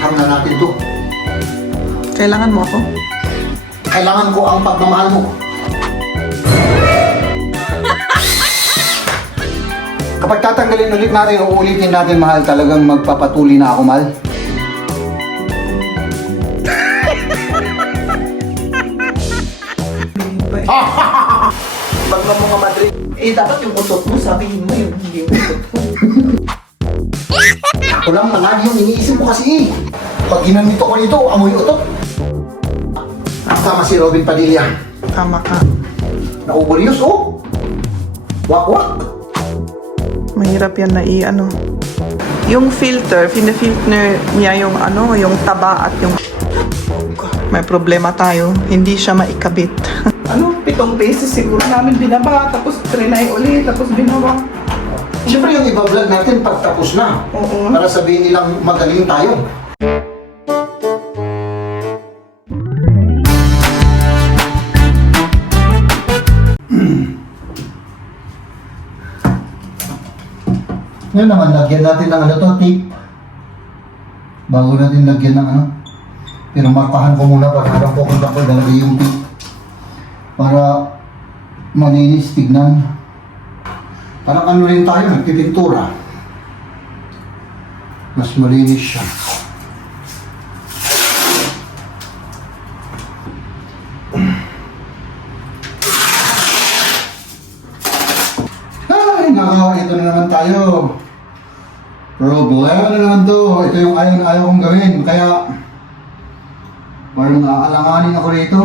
Ihang na natin to. Kailangan mo ako? Kailangan ko ang pagmamahal mo. Kapag tatanggalin ulit natin, uulitin natin, mahal, talagang magpapatuloy na ako, mahal. Pag mga Madrid, dapat yung utot mo, sabihin mo yung hindi yung utot mo. Ako lang lagi yung iniisip mo kasi. Pag ginamito ko nito, amoy utot. Tama si Robin Padilla. Tama ka. Naubulios, oh. Wak-wak. Mahirap yan na i-ano. Yung filter, fina-filter niya yung ano, yung taba at yung... May problema tayo, hindi siya maikabit. Ano, 7 beses siguro namin binaba, tapos trinay ulit, tapos binawa. Siyempre yung iba-vlog natin pagtapos na. Oo. Para sabihin nilang magaling tayo. Ngayon naman, lagyan natin ng ano to, tape. Bago natin lagyan ng ano. Pero markahan ko muna para harap ko kung dapat lalagay yung tape. Para malinis tignan. Parang ano rin tayo, nagpipintura. Mas malinis siya. Ay, nako, ito na naman tayo. Problema na naman to. Ito yung ayaw na ayaw kong gawin. Kaya, parang aalanganin ako rito.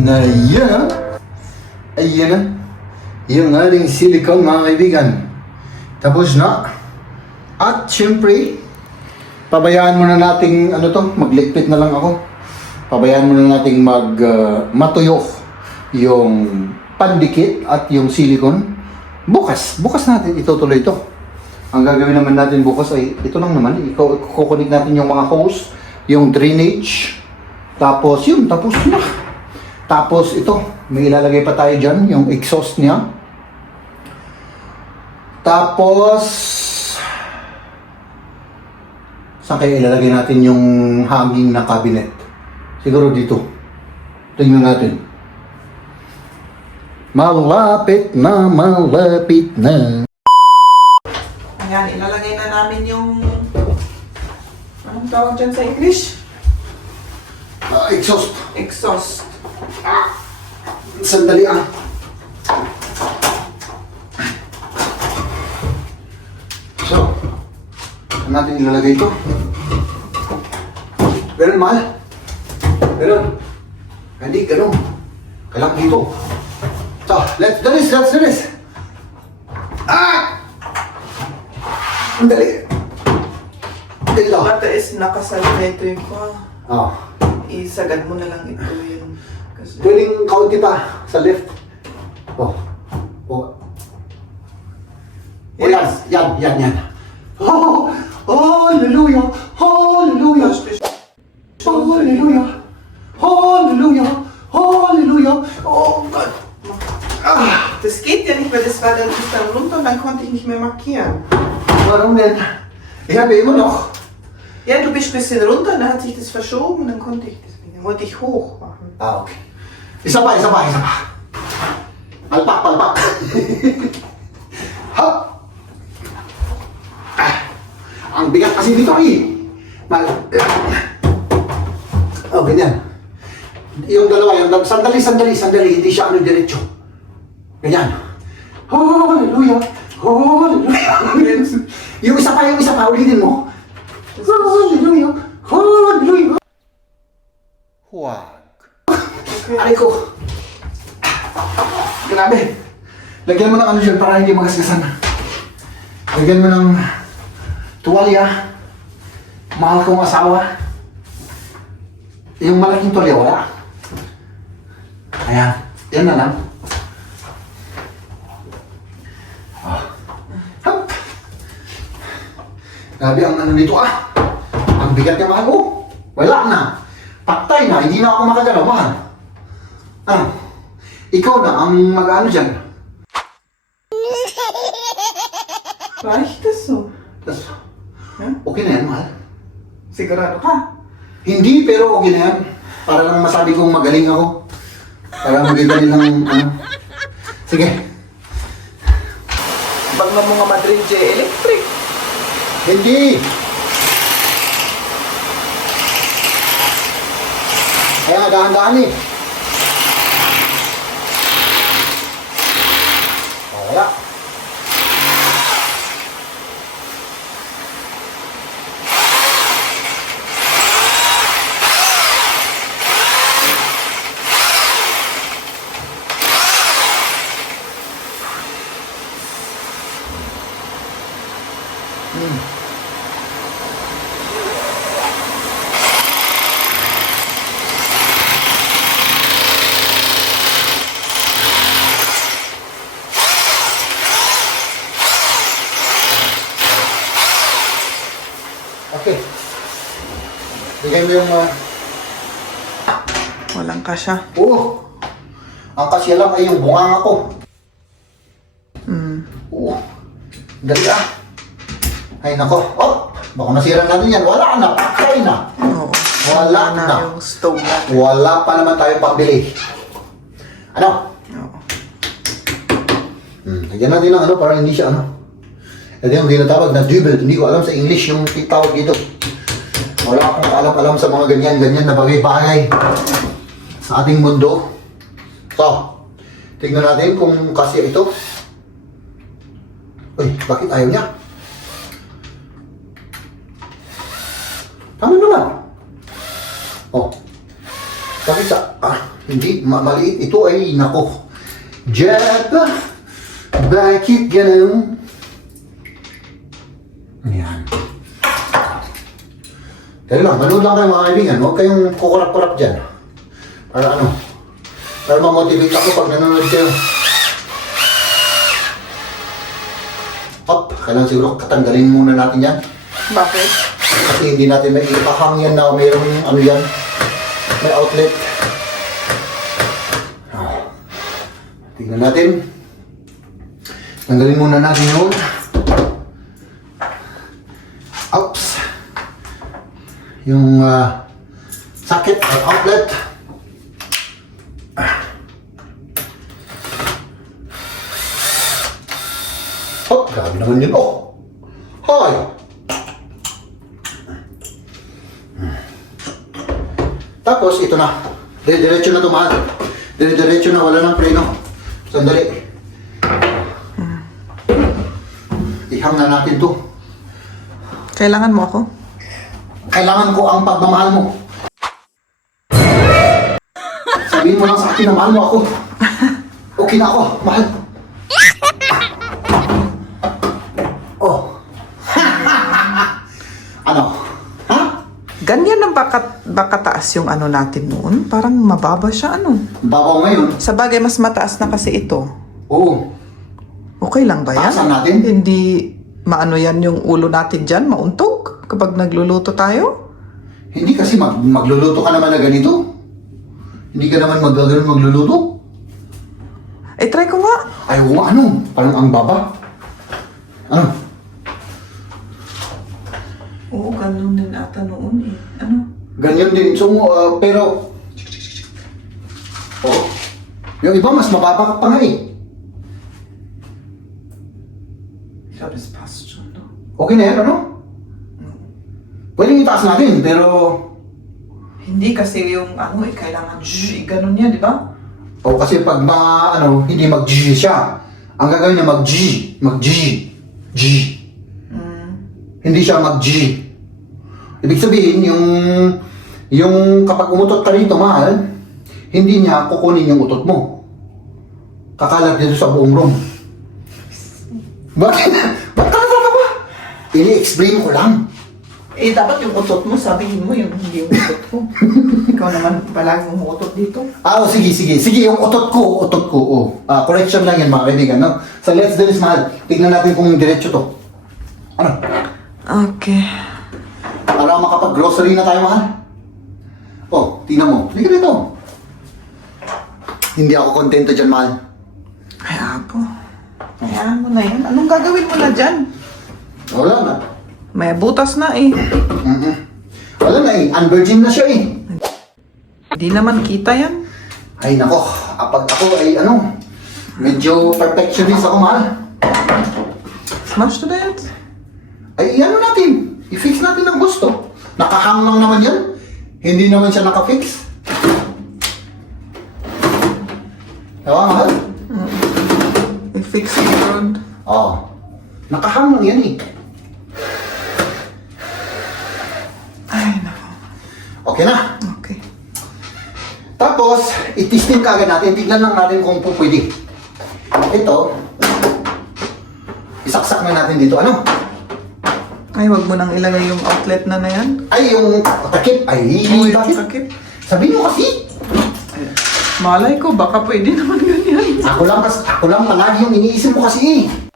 Na yan, ayan na, yung ating silicone mga kaibigan. Tapos na. At syempre, pabayaan muna nating, ano to, magligpit na lang ako. Pabayaan muna nating matuyo yung pandikit at yung silicone. Bukas natin itutuloy ito. Ang gagawin naman natin bukas ay, ito lang naman, i-connect natin yung mga hose, yung drainage, tapos yun, tapos na. Tapos ito, may ilalagay pa tayo dyan, yung exhaust niya. Tapos, saan kaya ilalagay natin yung hanging na cabinet? Siguro dito. Tingnan natin. Malapit na, malapit na. Ayan, ilalagay na namin yung... Anong tawag dyan sa English? Exhaust. Exhaust. Sandali ah. So, saan natin ilalagay ito? Ganun, mahal. Ganun. Hindi, ganun. Kailangan dito. So, let's do this. Ah! Sandali. Dito. Mataas nakasalita ito yung Oh. isagad mo na lang ito yun. Kasi... Pwedeng kaunti pa sa left. Oh. Oh. Yes. Yan. Oh, hallelujah. Hallelujah. Hallelujah. Hallelujah. Hallelujah. Oh Gott. Das geht ja nicht, weil das war dann bis dann runter und dann konnte ich nicht mehr markieren. Warum denn? Ich habe immer noch. Ja, du bist ein bisschen runter, dann hat sich das verschoben und dann konnte ich das nicht. Dann wollte ich hoch machen. Okay. Isa pa. Palpak. Hop. Ang bigat kasi dito eh. Oh, ganyan. Yung dalawa, sandali. Hindi siya diretso. Ganyan. Hallelujah. Yung isa pa, ulitin mo. Hallelujah. Huwag. Aray ko. Grabe. Lagyan mo ng ano dyan para hindi magasgasan. Lagyan mo ng tuwalya. Mahal kong asawa. Yung malaking tuwalya, wala. Ayan. Yan na lang. Grabe ang ano nito ah. Ang bigat niya mahal. Oh, wala na. Paktay na, hindi na ako makagalaw, mahal. Ano? Ikaw na ang mag-ano dyan. Reicht das so? Tas, Huh? okay na yan, mahal. Sigurado ka? Hindi, pero okay na yan. Para lang masabi kong magaling ako. Para magigaling ng ano. Sige. Bang na mga Madrid electric. Hindi! Kaya dahan-dahan eh. Oh, wala. Okay. Bigay mo yung... Walang kasya. Oo. Ang kasya lang ay yung bunganga ko. Hmm. Oo. Dali ah. Ay nako. Oh! Baka masira natin yan. Wala na. Patay na. Oo. Wala na na. yung stove natin. Wala pa naman tayo pambili. Ano? Oo. Lagyan natin ng ano para hindi siya ano. Ito yung tinatawag na double. Hindi ko alam sa English yung tawag dito. Wala akong alam-alam sa mga ganyan-ganyan na bagay-bagay sa ating mundo. So, tignan natin kung kasi ito. Uy, bakit ayaw niya? Tama naman. Oh. Bakit sa... hindi. Maliit. Ito ay, nako. Jeb! Bakit ganun? Ayan. Kaya lang, manood lang kayo mga kaibigan. Huwag kayong kukurap-kurap dyan. Para ano? Para ma-motivate ako pag nanonood kayo. Hop, kailangan siguro katanggalin muna natin yan. Bakit? Kasi hindi natin may ipahang yan na mayroong ano yan. May outlet. Tingnan natin. Tanggalin muna natin yun. Oops. Yung socket or outlet. Oh, grabe naman yun. Oh! Hi! Tapos, ito na. Diretso na ito, mahal. Diretso na, wala ng preno. Sandali. Ihang na natin to. Kailangan mo ako? Kailangan ko ang pagmamahal mo. Sabihin mo lang sa akin na mahal mo ako. Okay na ako, mahal. Oh. Ano? Ha? Ganyan ang baka taas yung ano natin noon. Parang mababa siya ano. Babaw ngayon. Sa bagay, mas mataas na kasi ito. Oo. Okay lang ba yan? Taasan natin? Hindi maano yan yung ulo natin dyan, mauntog kapag nagluluto tayo? Hindi kasi magluluto ka naman na ganito. Hindi ka naman magluluto. Eh, try ko nga. Ay, oo, ano? Parang ang baba. Ano? Oo, ganun din ata noon eh. Ano? Ganyan din. So, pero... Oo. Yung iba, mas mababa pa nga eh. Ich glaube, das passt schon, no? Okay na yan, ano? Pwedeng itaas natin, pero... Hindi kasi yung ano eh, kailangan ganun yan, di ba? O kasi pag hindi mag-G siya. Ang gagawin niya mag-G. G. Hindi siya mag-G. Ibig sabihin, yung kapag umutot ka rito, mahal, hindi niya kukunin yung utot mo. Kakalat dito sa buong room. Bakit? Ba't ka ba? Ini-explain ko lang. Eh, dapat yung utot mo, sabihin mo yung hindi yung utot ko. Ikaw naman palagi umuutot dito. Sige, yung utot ko, oh. Correction lang yan, mga kaibigan, no? So, let's do this, mahal. Tignan natin kung diretso to. Ano? Okay. Para makapag-grocery na tayo, mahal. Oh, tingnan mo. Halika dito. Hindi ako kontento dyan, mahal. Ay, Apo. Hayaan mo na yan. Anong gagawin mo na dyan? Wala na. May butas na eh. Wala na eh. Unvirgin na siya eh. Hindi naman kita yan. Ay, nako. Kapag ako ay medyo perfectionist ako, mahal. Smash to that. Ay, natin. I-fix natin ang gusto. Nakahang lang naman yan. Hindi naman siya naka-fix. Diba, mahal? I-fix it, Rod. Oo. Nakahang lang yan eh. Ay, nako. Okay na. Okay. Tapos, itisting ka agad natin. Tignan lang natin kung pwede. Ito, isaksak na natin dito. Ano? Ay, wag mo nang ilagay yung outlet na yan. Ay, yung takip. Ay, Uy, bakit? takip. Sabihin mo kasi. Malay ko, baka pwede naman ganyan. Ako lang palagi yung iniisip mo kasi eh.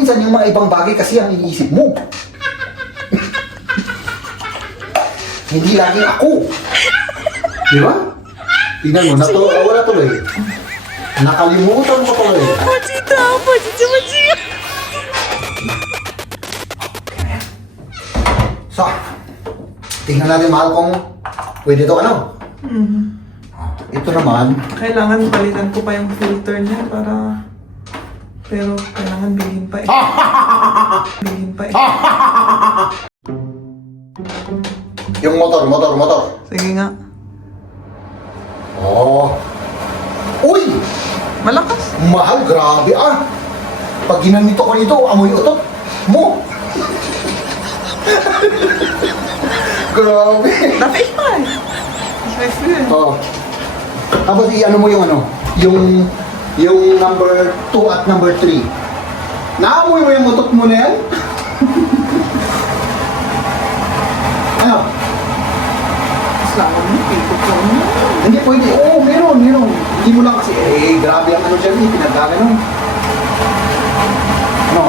Minsan yung mga ibang bagay kasi ang iniisip mo. Hindi laging ako. Di ba? Tingnan mo, wala tuloy. Nakalimutan ko tuloy. So, tingnan natin, mahal, kung pwede to Ito naman, Kailangan palitan ko pa yung filter niya para... Pero kailangan bilhin pa eh. Bilhin pa eh. yung motor. Sige nga. Oh. Uy! Malakas. Mahal, grabe ah! Pag ginanito ko nito, amoy utot mo! Grabe! Dati pa eh. Mas yun. Oh. Tapos i-ano mo yung yung number 2 at number 3. Naamoy mo yung utot mo na yan? Ano? Sama mo, ikot ko mo. Hindi pwede. Oo, meron. Hindi mo lang kasi, grabe ang dyan pinagkaganon. Ano?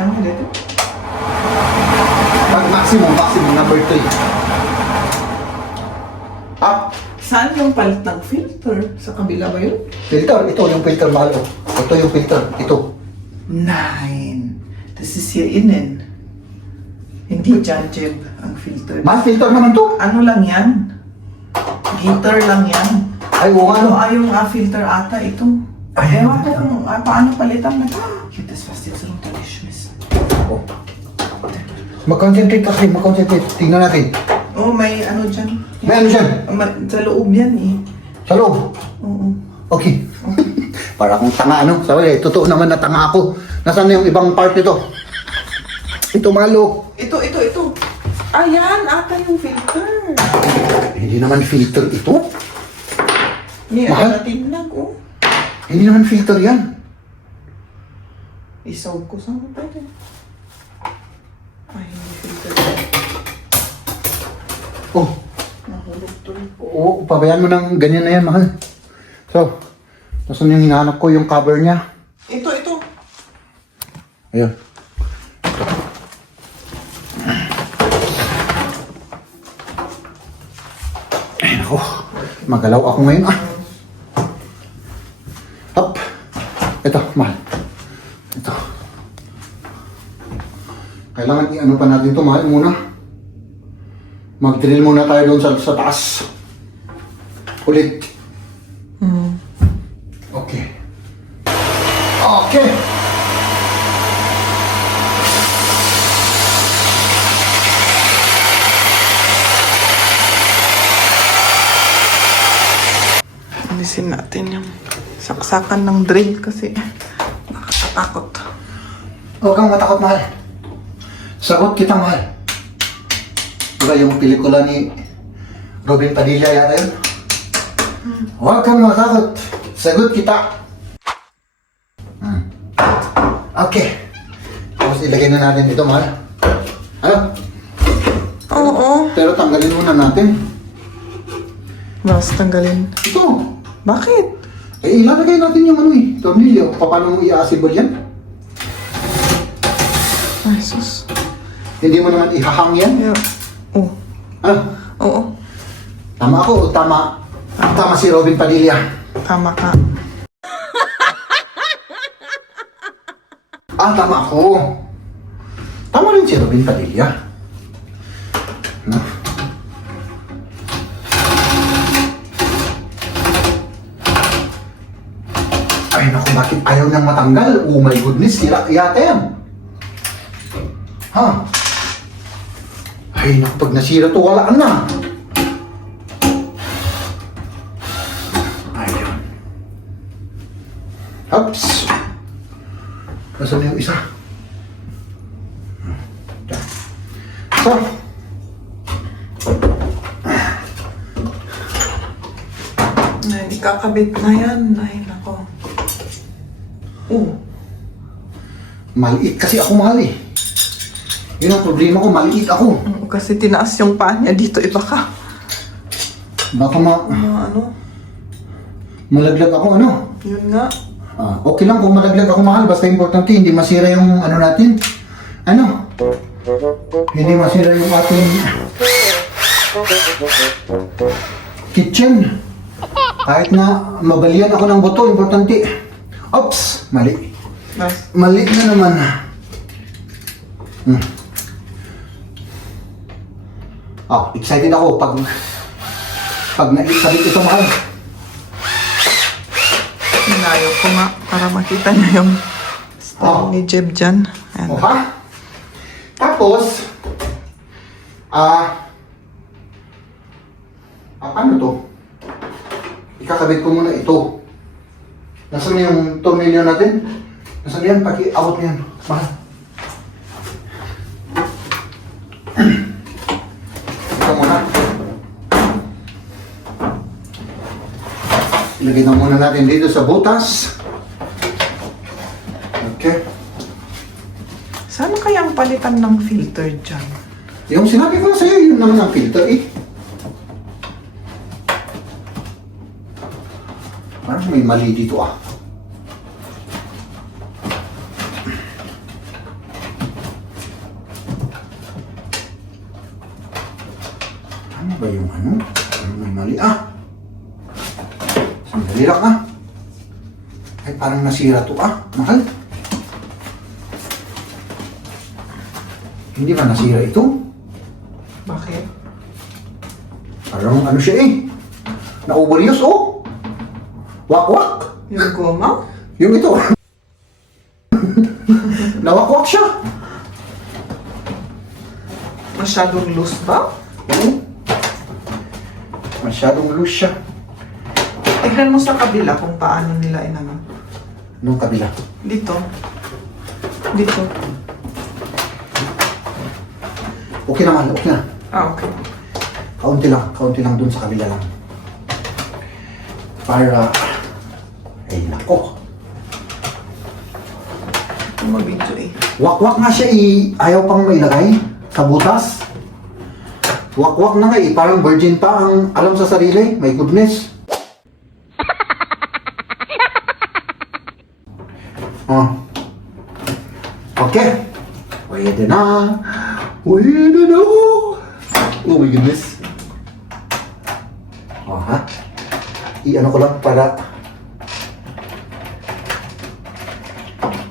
Yan mo dito. Pag maximum, number 3. Up. Saan yung palit ng filter? Sa kabila ba yun? Filter, ito yung filter, mahal. Ito yung filter, ito. 9. Das ist hier innen. Hindi dyan, Jeb, ang filter. Mahal, filter naman to. Ano lang yan? Gitter lang yan. Ay, oo nga, Ano no. yung filter ata ito? Ay, Ewan ko kung paano palitan na ito. Ich hab das fast jetzt runtergeschmissen. Oh. Mag-concentrate ka kayo, mag-concentrate. Tingnan natin. Oh, may ano dyan. May ano dyan? Sa loob yan eh. Sa loob. Oo. Okay. Para akong tanga, ano? Sabi, totoo naman na tanga ako. Nasaan na yung ibang part nito? Ito, malo. Ito. Ayan, ata yung filter. Hindi naman filter ito. May Mahal? natinag, oh. Hindi naman filter yan. Isaw ko sa pwede. Ay, hindi filter. Oh. Nahulog tuloy po. Oo, pabayaan mo ng ganyan na yan, mahal. So, nasaan yung hinahanap ko, yung cover niya? Ito. Ayun. Ay, naku. Magalaw ako ngayon, Up. Ito, mahal. Ito. Kailangan i-ano pa natin ito, mahal, muna. Mag-drill muna tayo doon sa taas. Ulit. Okay. Okay. Alisin natin yung saksakan ng drill kasi nakakatakot. Huwag kang matakot, mahal. Sagot kita, mahal. Diba yung pelikula ni Robin Padilla yata yun? Huwag kang matakot. Sagot kita. Okay. Tapos ilagay na natin ito, mahal. Ano? Oo. Pero tanggalin muna natin. Basta tanggalin. Ito. Bakit? Eh, ilalagay natin yung ano eh, tornilyo. Paano mo i-assemble yan? Ay, sus. Hindi mo naman ihahang yan? Yeah. Oh. Ano? Oo. Tama ako o tama? Tama si Robin Padilla. Tama ka. Tama ako. Tama rin si Robin Padilla. No? Ay naku, bakit ayaw niyang matanggal? Oh my goodness, sira yata yan. Ha? Ay naku, pag nasira to, wala na. Ayun. Oops. Nasaan na yung isa? So, Ay, ikakabit na yan. Ay, nako. Oh. maliit kasi ako, mahal eh. Yun ang problema ko, maliit ako. Kasi tinaas yung paa niya dito. Iba ka. Baka Ano? malaglag ako, ano? Yun nga. Okay lang kung malaglag ako, mahal. Basta importante, hindi masira yung ano natin. Ano? Hindi masira yung ating kitchen. Kahit na mabalian ako ng buto, importante. Oops! Mali. Nice. Mali na naman. Excited ako pag naisabit ito, mahal. Nilayo ko nga para makita niyo yung style ni Jeb dyan. Ayan. O ha? Tapos, ano to? Ikakabit ko muna ito. Nasaan yung tornilyo natin? Nasaan yan? Paki-out mo yan. Mahal. Ito muna. Ilagay na muna natin dito sa butas. Okay. Saan kayang palitan ng filter dyan? Yung sinabi ko sa'yo, yun naman ang filter eh. Parang may mali dito ah. Ano ba yung ano? Ano may mali ah? Sandali lang ah. Ay parang nasira to ah. Mahal. Hindi ba nasira ito? Bakit? Parang ano siya eh. Na-overuse oh. Wak-wak. Yung goma? Yung ito. Nawakwak siya. Masyadong loose ba? Oo. Masyadong loose siya. Tignan mo sa kabila kung paano nila inano. Nung kabila. Dito. Dito. Okay naman, okay na. Okay. Kaunti lang dun sa kabila lang. Para, ay nako. Ito mag-video eh. Wakwak nga siya eh. Ayaw pang mailagay sa butas. Wakwak na nga eh. Parang virgin pa ang alam sa sarili. My goodness. Okay. Pwede na. Pwede na. Oh my goodness. Ha? I-ano ko lang para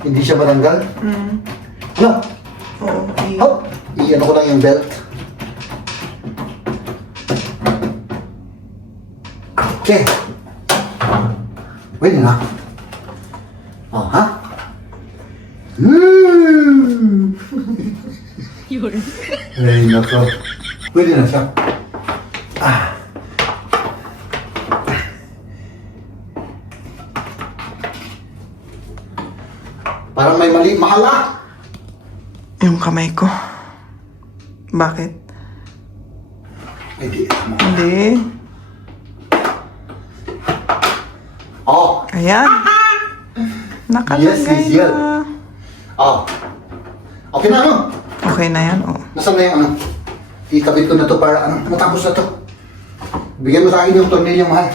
hindi siya matanggal. Ano? Oo. Hop! I-ano ko lang yung belt. Okay. Pwede na. Ha? Ay, nako. Pwede na siya. Parang may mali. Mahal ah! Yung kamay ko. Bakit? Ay, di. Hindi. Oh! Ayan. Nakalagay Yes, yes, yes. na. Oh. Okay na ano? Okay na yan, oh. Nasaan na yung ano? Ikabit ko na to para ano, matapos na to. Bigyan mo sa akin yung tornilyo, mahal.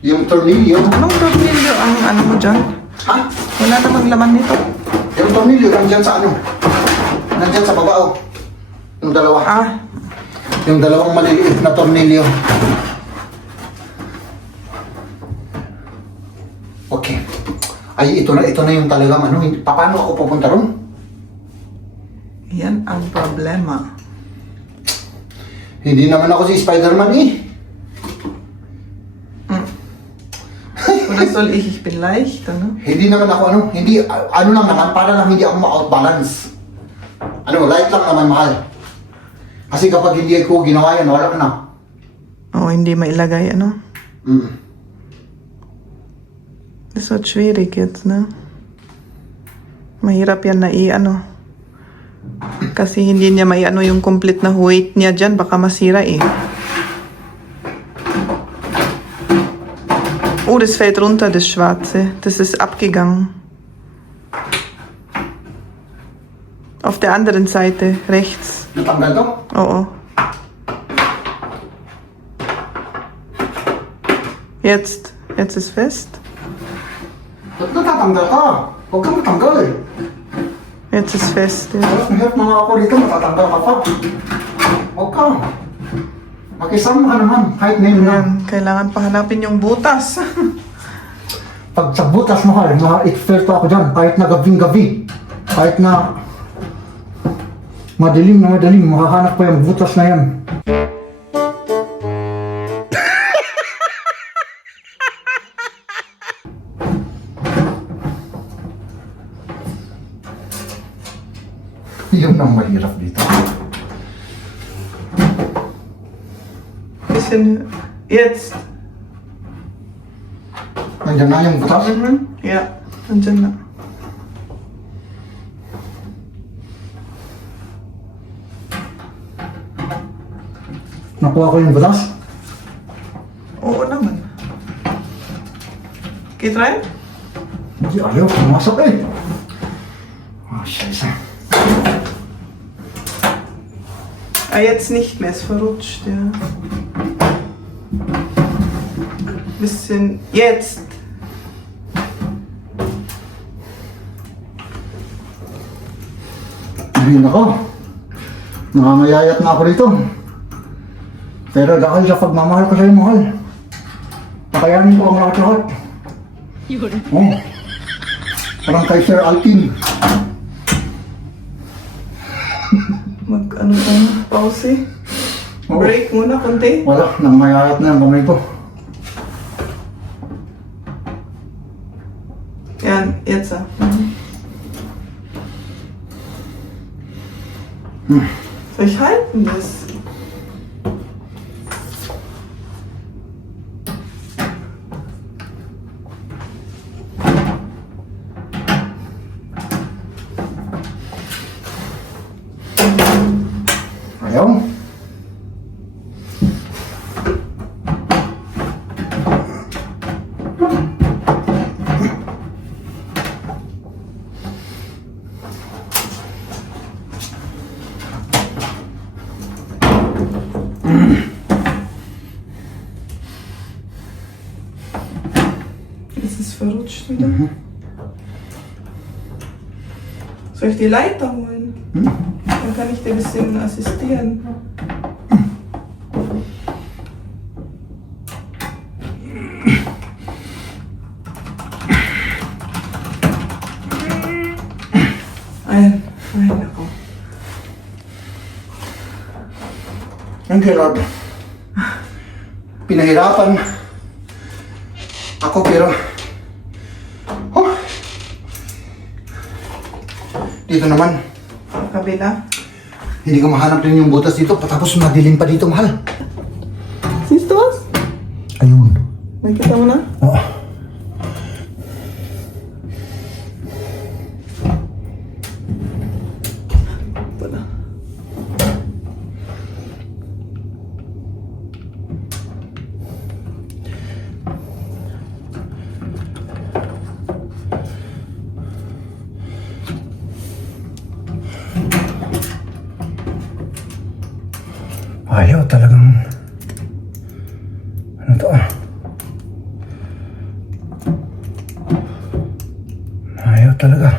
Yung tornilyo. Anong tornilyo ang ano mo dyan? Ha? Wala namang laman nito. Yung tornilyo nandyan sa ano? Nandyan sa baba oh. Yung dalawa. Ah, Yung dalawang maliliit na tornilyo. Okay. Ay, ito na yung talagang ano. Paano ako pupunta ron? yan ang problema. Hindi naman ako si Spider-Man eh. Oder soll ich vielleicht, ano? Hindi naman ako ano. Hindi, ano lang naman. Para lang hindi ako ma-outbalance. Ano, light lang naman mahal. Kasi kapag hindi ko ginawa yan, wala na. Oh, hindi mailagay, ano? Das wird schwierig jetzt, ne? Mahirap yan na i-ano. Kasi hindi niya mai-ano yung complete na weight niya dyan. Baka masira eh. Oh, das fällt runter, das Schwarze. Das ist abgegangen. Auf der anderen Seite, rechts. Natanggal to? Oo. Jetzt ist fest. Ba't natatanggal ka? Huwag kang matanggal eh. Jetzt ist fest. Ja. Alas, mahirap na nga ako dito, matatanggal ka pa. Huwag ka. Makisama ka naman, kahit ngayon lang. Yan, kailangan pahanapin yung butas. Pag sa butas mahal, ma-expert ako dyan, kahit na gabing-gabi. Kahit na madilim, mahahanap ko yung butas na yan. Yun ang mahirap dito. Bisschen. Jetzt. Nandiyan na yung butas. Ja, nandyan na. Nakuha ko yung butas. Oo naman. Geht rein? Hindi, ayaw. Pumasok eh. Oh, scheiße. Ah, jetzt nicht mehr, es verrutscht, ja. Bisschen. Jetzt! Ayun ako. Nangangaayat na ako dito. Pero dahil sa pagmamahal ko sa'yo, mahal. Nakayanin ko ang lahat-lahat. Oh. Parang kay Sir Altin. Mag-ano pang pause? Oo. Break muna konti. Wala, nangangaayat na ang kamay ko. Yan, jetzt ah. Soll ich halten das? Ayaw. Ist es verrutscht wieder? Soll ich die Leiter holen? Dann kann ich dir ein bisschen assistieren. Ayan, ako. Thank you, Lord. Pinahirapan ako pero dito naman Kabila. hindi ko mahanap din yung butas dito patapos madilim pa dito, mahal. Siehst du was? Ayun. Nakita mo na? Oo. Ito na. Ayaw talagang ano to talaga.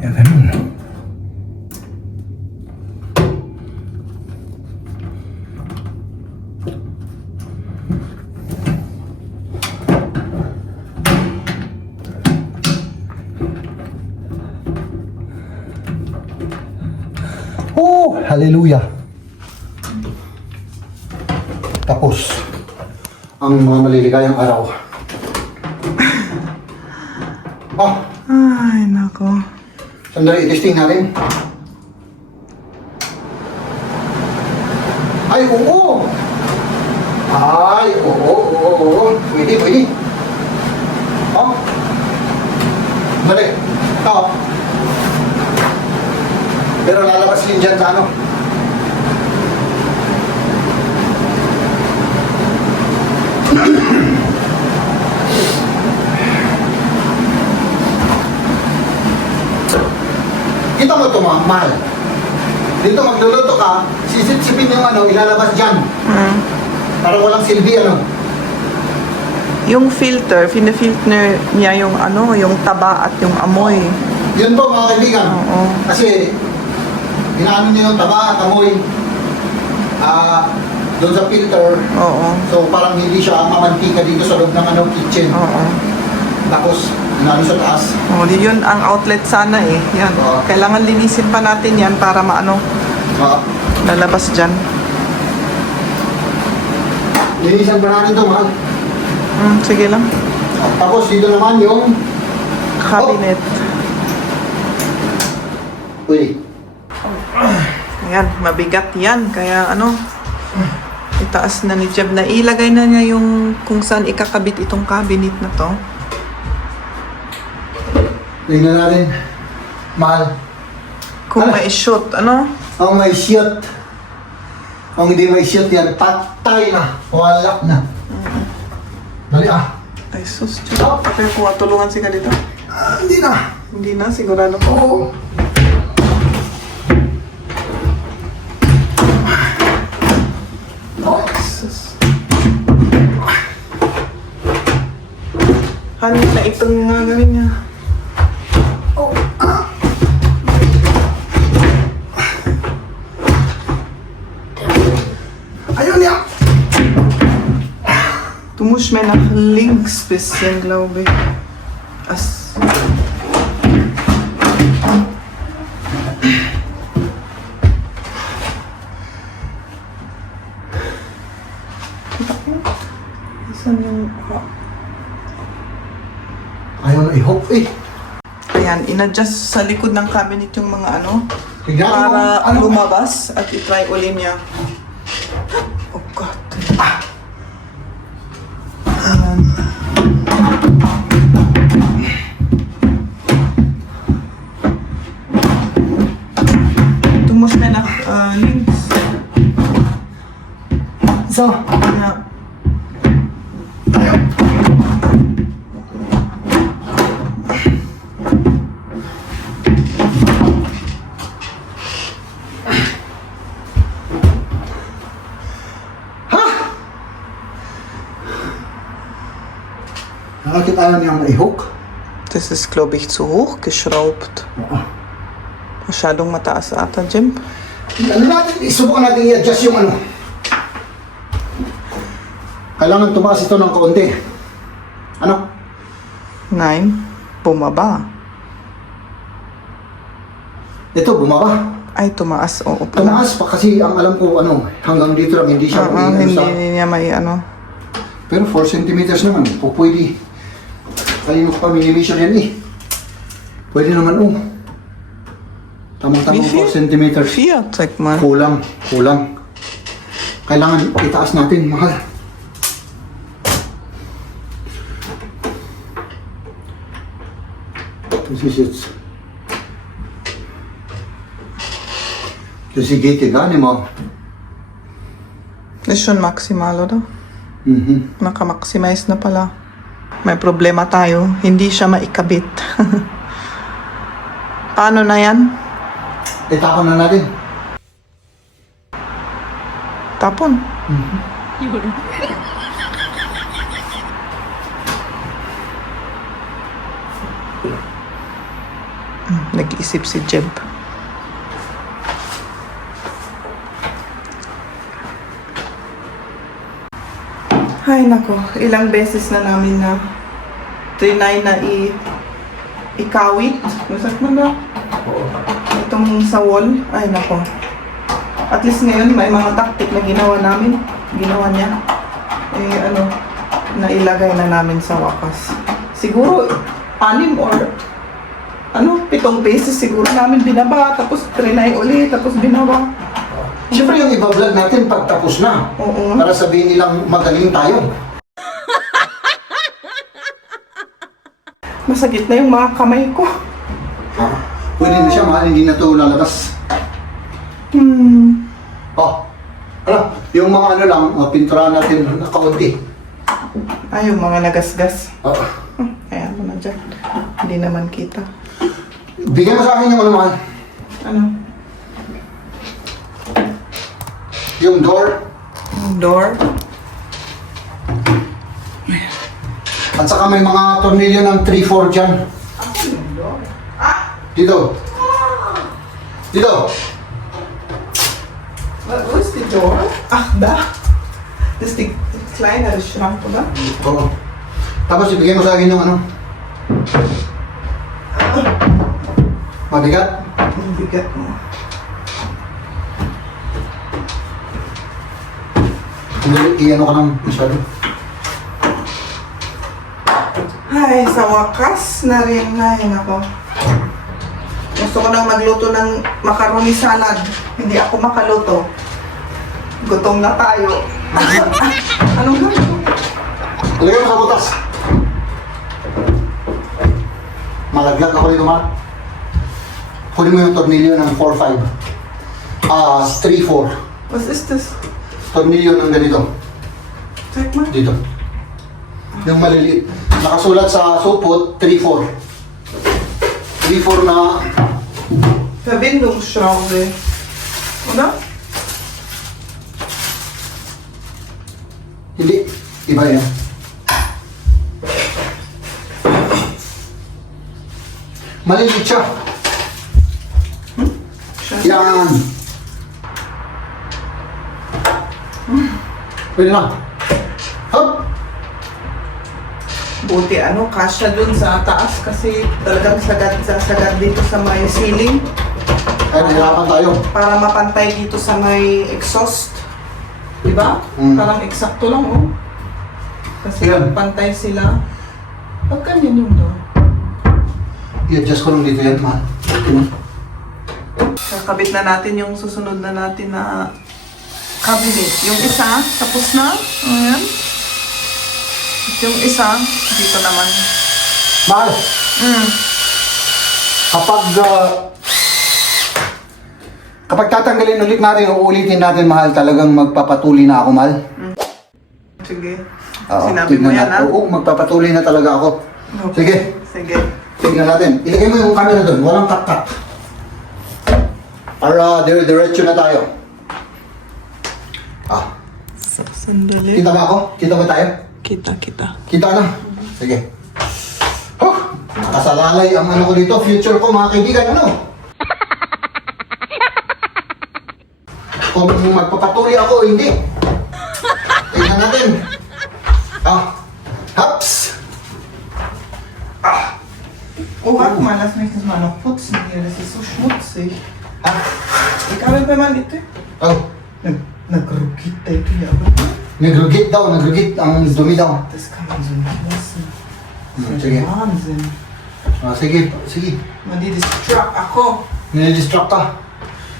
Kaya ganun. Oh, hallelujah. Tapos ang mga maliligayang araw. Ay, nako. Sandali, testing natin. Ay, oo! Ay, oo. Pwede. Oh. Dali. Ito. Pero lalabas yun dyan sa ano. Kita mo ito mga mahal. Dito magluluto ka, sisip-sipin yung ano, ilalabas dyan. Para walang silbi, ano. Yung filter, fina-filter niya yung ano, yung taba at yung amoy. Yun po mga kaibigan. Oo. Kasi, inaano niyo yung taba at amoy. Doon sa filter. Oo. So parang hindi siya mamantika dito sa loob ng ano, kitchen. Oo. Tapos, inaano sa taas. Oh, yun ang outlet sana eh. Yan. Oo. Kailangan linisin pa natin yan para maano, lalabas dyan. Linisan pa natin ito, mahal. Sige lang. Tapos dito naman yung Cabinet. uy, Ayan, mabigat yan. Kaya ano, itaas na ni Jeb na ilagay na niya yung kung saan ikakabit itong cabinet na to. tingnan natin. Mahal. Kung Ano? may shoot, ano? Ang may shoot. Ang hindi may shoot yan, patay na. Walak na. Dali Ay sus, Jeb. Pero kung tulungan siya dito. Hindi na. Hindi na, sigurado ko. Oo. Sus. Hanip na itong mga gawin niya. Ayun ya. Du musst mir nach links bisschen, glaube ich. As Saan yung... Ayaw na i-hook eh. Ayan, in-adjust sa likod ng cabinet yung mga ano, Tignan mo, para ano? lumabas at i-try uli niya. Oh God. Ayan. Du musst mir nach links. So, Ja. bakit ayaw niyang i-hook? Das ist, glaube ich, zu hoch geschraubt. Masyadong mataas ata, Jim. Ano natin, isubukan natin i-adjust yung ano. Kailangan tumaas ito ng kaunti. Ano? Nein, bumaba. Ito, bumaba. Ay, tumaas. Oo pala. Tumaas pa kasi ang alam ko ano, hanggang dito lang, hindi siya Hindi sa... niya may ano. Pero 4 centimeters naman, o pwede. Kanino pa millimeter yan eh. Pwede naman Tamang-tamang 4 centimeters. 4, sag mal. Kulang. Kailangan itaas natin, mahal. Das ist jetzt... Das geht ja gar nicht mehr. Ist schon maximal, oder? Mhm. Naka-maximize na pala. May problema tayo. Hindi siya maikabit. Paano na yan? Itapon na natin. Tapon. Nag-iisip si Jeb. Ay nako, ilang beses na namin na trinay na ikawit. Masakit man ba? Itong sa wall. Ay nako. At least ngayon may mga taktik na ginawa namin. Ginawa niya. Nailagay na namin sa wakas. Siguro 6 or 7 beses siguro namin binaba. Tapos trinay ulit. Tapos binawa. Siyempre yung iba-vlog natin pagtapos na. Oo. Para sabihin nilang magaling tayo. Masakit na yung mga kamay ko. Pwede na siya, mahal, hindi na ito lalabas. Oh, yung mga lang, pinturahan natin na kaunti. Ay, yung mga nagasgas. Oo. Ayan mo na dyan. Hindi naman kita. Bigyan mo sa akin yung mahal. Ano? Yung door. Yung door. At saka may mga tornilyo ng 3-4 dyan. Yung door? Dito. Dito. What's the door? Da. Das ist die kleinere Schranke, oder? Oo. Tapos ibigay mo sa akin yung mabigat. Ang bigat mo. Hindi, iyan ko lang masyado. Ay, sa wakas na rin na yun ako. Gusto ko nang magluto ng macaroni salad. Hindi ako makaluto. Gutom na tayo. Anong gano'n? Lagay mo sa butas. Malaglag ako dito, Mark. Kunin mo yung tornilyo ng 4-5. 3-4. Was ist das? Tornilyo ng ganito. Zeig mal. Dito. Yung maliliit. Nakasulat sa supot, 3-4. 3-4 na... Verbindungsschraube. Oder? Hindi. Iba yan. Maliliit siya. Yan. Pwede na. Hop! Buti kasya dun sa taas kasi talagang sagad dito sa may ceiling. Ay, nahirapan tayo. Para mapantay dito sa may exhaust. Diba? Parang eksakto lang, oh. Kasi Yan. pantay sila. Pag ganyan yung door. I-adjust ko lang dito yan, mahal. Kakabit na natin yung susunod na natin na cabinet. Yung isa, tapos na. Ayan. At yung isa, dito naman. Mahal, kapag tatanggalin ulit natin, uulitin natin, mahal, talagang magpapatuloy na ako, mahal. Sige. Oo, Sinabi mo tignan yan, natin. Oo, magpapatuloy na talaga ako. Sige, Sige. tignan natin. Ilagay mo yung camera doon, walang cut-cut. Para diretso na tayo. Sandali. Kita ba ako? Kita ba tayo? Kita. Kita na. Sige. Nakasalalay ang ko dito, future ko, mga kaibigan, Kung magpapatuloy ako, hindi. Tignan natin. Haps! Oh, warte mal, lass mich das mal noch putzen hier. Das ist so schmutzig. Ikaw rin pa man dito eh. Oh, Nagrugit tayo kaya. nagrugit ang dumi daw. Das kann man so nicht lassen. Sige. Wahnsinn. Sige. Madi-distract ako. Ninidistract ka.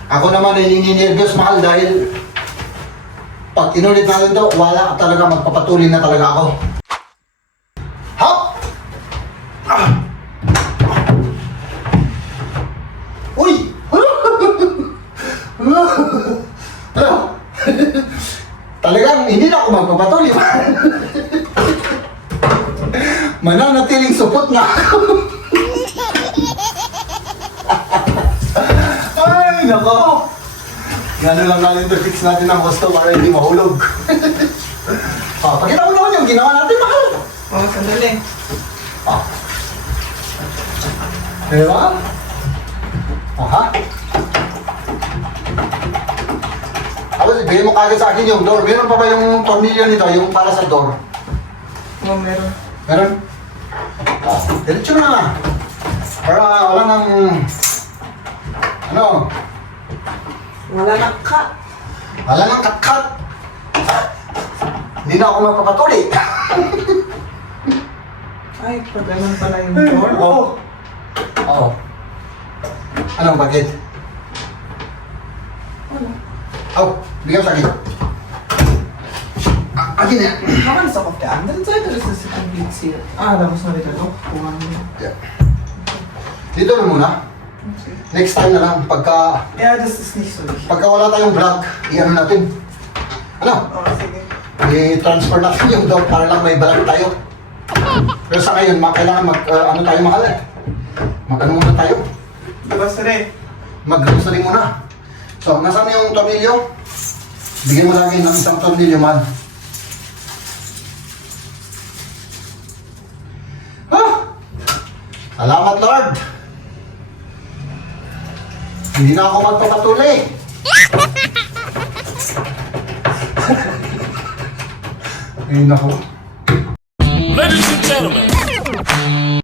Ako naman ay nininervyos, mahal, dahil pag inulit natin to, wala talaga, magpapatuloy na talaga ako. Hop! Uy! Talagang hindi na ako magpapatuloy. Mananatiling supot na ako. Ay, nako. Gano'n lang natin to, fix natin ang gusto para hindi mahulog. Pakita mo naman yung ginawa natin, mahal. Oh, sandali. Diba? Aha. Tapos, ibigay mo kagad sa akin yung door. Meron pa ba yung tornilyo nito, yung para sa door? Oo, meron. Meron? Diretso na nga. Para wala nang... Ano? Wala na ka. Wala nang kat-kat. Hindi na ako magpapatuli. Ay, pag ganun pala yung door. Oo. Oo. Ano, bakit? Ano? Oh, bigyan mo sa akin. Akin na. Naman sa kopi. Dann sollte das nicht so kompliziert. Ah, da muss man wieder draufbohren. Yeah. Dito na muna. Next time na lang, pagka Ja, das ist nicht so wichtig. wala tayong vlog, i-ano natin. Ano? Oh, sige. I-transfer natin yung door para lang may vlog tayo. Pero sa ngayon, kailangan ano tayo mahal eh. Mag-ano muna tayo. Grocery. Mag-grocery muna. So, nasaan yung tornilyo? Bigyan mo lagi ng isang tornilyo, man. Salamat, Lord! Hindi na ako magpapatuloy. Ay, naku.